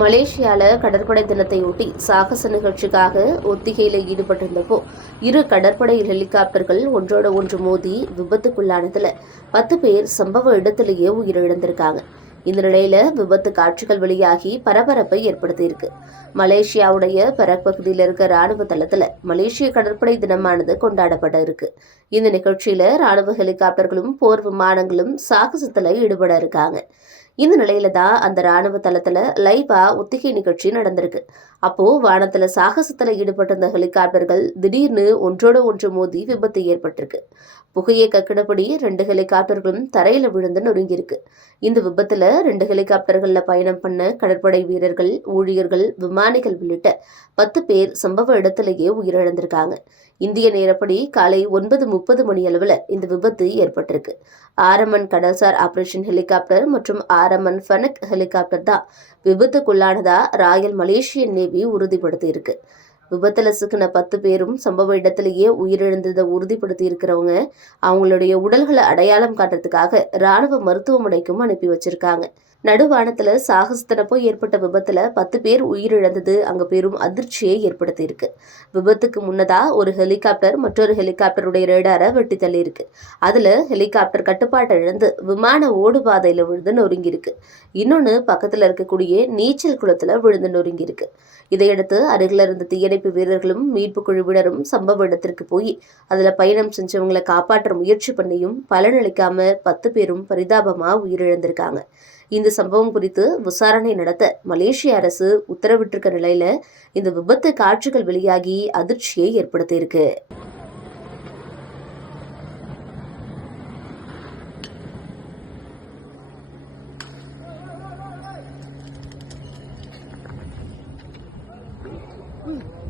மலேசியால கடற்படை தினத்தையொட்டி சாகச நிகழ்ச்சிக்காக ஒத்திகையில் ஈடுபட்டிருந்தப்போ இரு கடற்படை ஹெலிகாப்டர்கள் ஒன்றோட ஒன்று மோதி விபத்துக்குள்ளானதுல பத்து பேர் சம்பவ இடத்திலேயே உயிரிழந்திருக்காங்க. இந்த நிலையில விபத்து காட்சிகள் வெளியாகி பரபரப்பை ஏற்படுத்தியிருக்கு. மலேசியாவுடைய பெரக் பகுதியில் இருக்க ராணுவ தளத்துல மலேசிய கடற்படை தினமானது கொண்டாடப்பட இருக்கு இந்த நிகழ்ச்சியில ராணுவ ஹெலிகாப்டர்களும் போர் விமானங்களும் சாகசத்துல ஈடுபட இருக்காங்க. இந்த நிலையில தான் அந்த ராணுவ தளத்துல லைவா ஒத்திகை நிகழ்ச்சி நடந்திருக்கு. அப்போ வானத்துல சாகசத்துல ஈடுபட்டிருந்த ஹெலிகாப்டர்கள் திடீர்னு ஒன்றோட ஒன்று மோதி விபத்து ஏற்பட்டிருக்கு. புகையை கக்கினபடி ரெண்டு ஹெலிகாப்டர்களும் தரையில விழுந்து நொறுங்கியிருக்கு. இந்த விபத்துல ரெண்டு ஹெலிகாப்டர்கள்ல பயணம் பண்ண கடற்படை வீரர்கள் ஊழியர்கள் விமானிகள் உள்ளிட்ட பத்து பேர் சம்பவ இடத்திலேயே உயிரிழந்திருக்காங்க. இந்திய நேரப்படி காலை ஒன்பது முப்பது மணி அளவில் இந்த விபத்து ஏற்பட்டிருக்கு. ஆரமன் கடல்சார் ஆபரேஷன் ஹெலிகாப்டர் மற்றும் ஆரமன் ஃபனக் ஹெலிகாப்டர் தான் விபத்துக்குள்ளானதா ராயல் மலேசியன் நேவி உறுதிப்படுத்தியிருக்கு. விபத்தில் சிக்கின பத்து பேரும் சம்பவ இடத்திலேயே உயிரிழந்ததை உறுதிப்படுத்தி இருக்கிறவங்க அவங்களுடைய உடல்களை அடையாளம் காட்டுறதுக்காக ராணுவ மருத்துவமனைக்கும் அனுப்பி வச்சிருக்காங்க. நடுவானத்தில் சாகசத்தினப்போ ஏற்பட்ட விபத்தில் பத்து பேர் உயிரிழந்தது. அங்கே பெரும் அதிர்ச்சியை ஏற்படுத்தியிருக்கு. விபத்துக்கு முன்னதாக ஒரு ஹெலிகாப்டர் மற்றொரு ஹெலிகாப்டருடைய ரேடாரை வெட்டி தள்ளியிருக்கு. அதில் ஹெலிகாப்டர் கட்டுப்பாட்டை இழந்து விமான ஓடுபாதையில் விழுந்து நொறுங்கியிருக்கு. இன்னொன்று பக்கத்தில் இருக்கக்கூடிய நீச்சல் குளத்தில் விழுந்து நொறுங்கியிருக்கு. இதையடுத்து அருகில் இருந்த தீயணைப்பு வீரர்களும் மீட்பு குழுவினரும் சம்பவ இடத்திற்கு போய் அதில் பயணம் செஞ்சவங்களை காப்பாற்ற முயற்சி பண்ணியும் பலனளிக்காம பத்து பேரும் பரிதாபமாக உயிரிழந்திருக்காங்க. இந்த சம்பவம் குறித்து விசாரணை நடத்த மலேசிய அரசு உத்தரவிட்டிருக்க நிலையில இந்த விபத்து காட்சிகள் வெளியாகி அதிர்ச்சியை ஏற்படுத்தியிருக்கு Hmm.